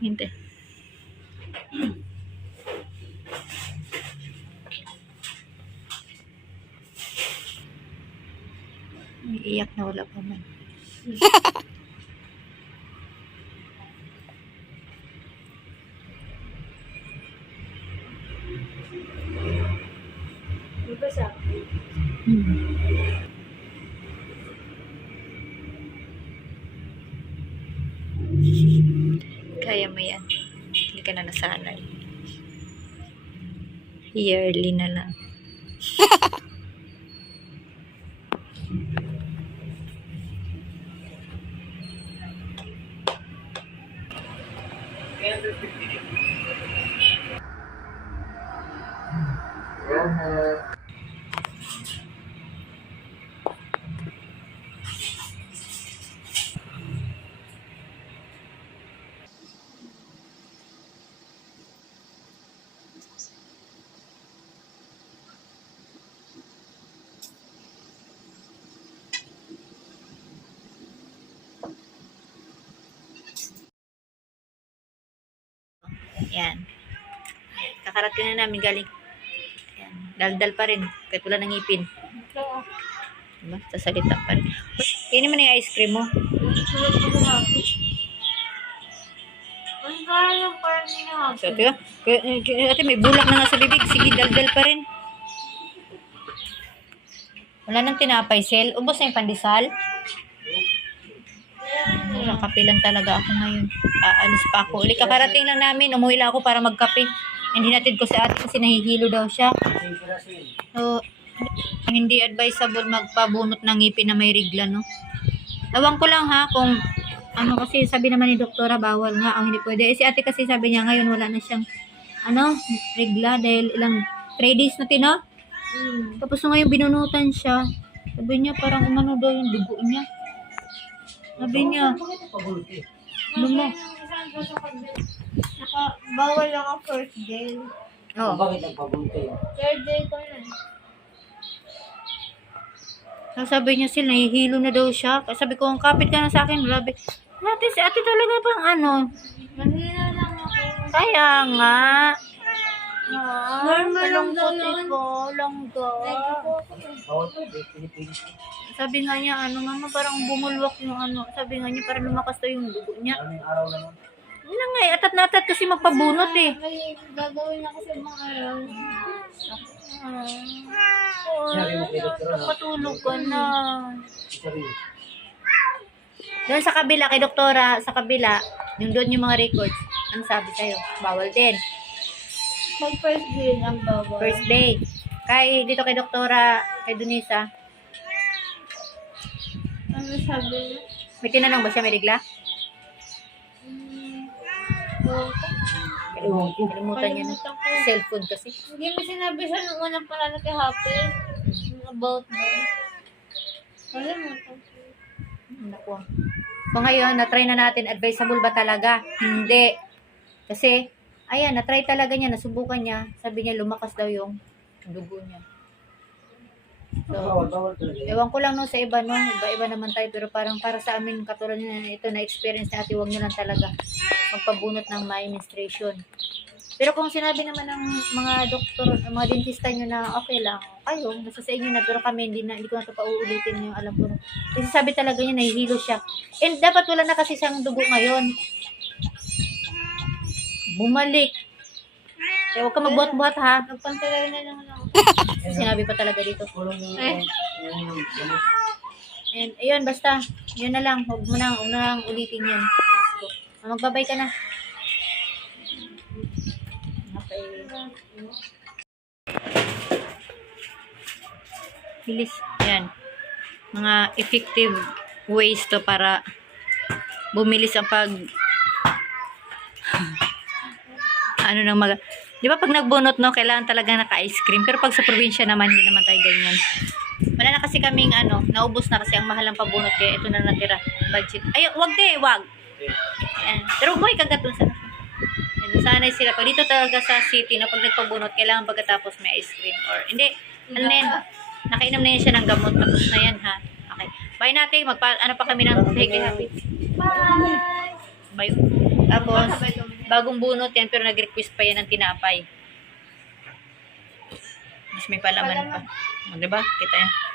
Hintay. Iiyak na wala pa man. Kaya mo yan. Hindi ka na nasanay. Yearly na lang. Yan. Kakarating na namin galing. Yan. Daldal pa rin. Kahit wala ng ngipin. Diba? Sasalita pa rin. Kaya naman yung ice cream mo. So, ate, may bulak na nga sa bibig. Sige, daldal pa rin. Wala nang tinapay, Sel. Ubos na yung pandesal. Nakapilan talaga ako ngayon. Aalis pa ako. Uli, kakarating lang namin. Umuwi lang ako para magkape. Hindi natin ko sa ate kasi nahihilo daw siya. So, hindi advisable magpabunot ng ngipin na may rigla, no? Ewan ko lang ha, kung ano kasi sabi naman ni doktora, bawal nga ang hindi pwede. Si ate kasi sabi niya ngayon wala na siyang rigla dahil ilang 3 days na tino. Tapos ngayon binunutan siya. Sabi niya parang umano daw yung dugo niya. Sabi niya, ano mo? Bawal lang ang first day. Oh. Bakit nagpabunti? Third day ko na. Sabi niya sila, nahihilo na daw siya. Sabi ko, kapit ka na sa akin. Labi. Ate, si ate talaga bang ano? Manila lang ako. Kaya nga. Normal lang daw yun. Langga. Bawal po, Pilipino. Sabi nga niya, mama, parang bumulwak yung Sabi nga niya, parang lumakas daw yung dugo niya. Maraming araw naman. Wala nga, atat na atat kasi magpabunot eh. May gagawin ako sa mga araw. Sinabi mo kay doktora, no? Patulog ka na. Sabi mo. Doon sa kabila, kay doktora, sa kabila, yung doon yung mga records, ano sabi sa'yo? Bawal din. Pag first day ang bawal. First day. Dito kay doktora, kay Dunisa, Ano sabi niya? may tinanong ba siya, may rigla? Kalimutan niya na. Cellphone kasi. Hindi mo sinabi siya nung unang panalo kay Happy. About that. Alam mo ito. Naku. So ngayon, na-try na natin, advisable ba talaga? Hindi. Kasi, ayan, na-try talaga niya, nasubukan niya. Sabi niya, lumakas daw yung dugo niya. So, Bawal talaga. ewan ko lang no sa iba, no? Iba-iba naman tayo. Pero parang para sa amin, katulad na ito na experience na ate, huwag nyo lang talaga magpabunot ng my menstruation. Pero kung sinabi naman ng mga doktor, mga dentista nyo na okay lang, kayo, nasa sa inyo na, pero kami hindi ko na ito pauulitin yung alam ko. Kasi sabi talaga niya, nahihilo siya. And dapat wala na kasi siyang dugo ngayon. Bumalik. Kaya huwag ka magbuhat-buhat ha. Nagpantalay na lang ako. Sinabi pa talaga dito. Kulong yung gamot. And ayun, basta, yun na lang. Huwag mo na ulitin yan. Magbabay ka na. Okay. Bilis. Yan. Mga effective ways to para bumilis ang di ba pag nagbunot, no, kailangan talaga naka-ice cream. Pero pag sa probinsya naman, hindi naman tayo ganyan. Wala na kasi kaming naubos na kasi ang mahal ng pabunot. Kaya ito na natira. Budget. Ay, wag. Ayan. Pero huwag kagat dun sa sanay sila. Pag dito talaga sa city, na pag nagpabunot, kailangan pagkatapos may ice cream. Or, hindi. Ano na yan? Nakainom na yan siya ng gamot. Tapos na yan, ha? Okay. Bye natin. Pa kami ng Happy. Bye! Bye. Tapos, Bagong bunot yan, pero nag-request pa yan ng tinapay. Mas may palaman pa. O, diba? Kita yan.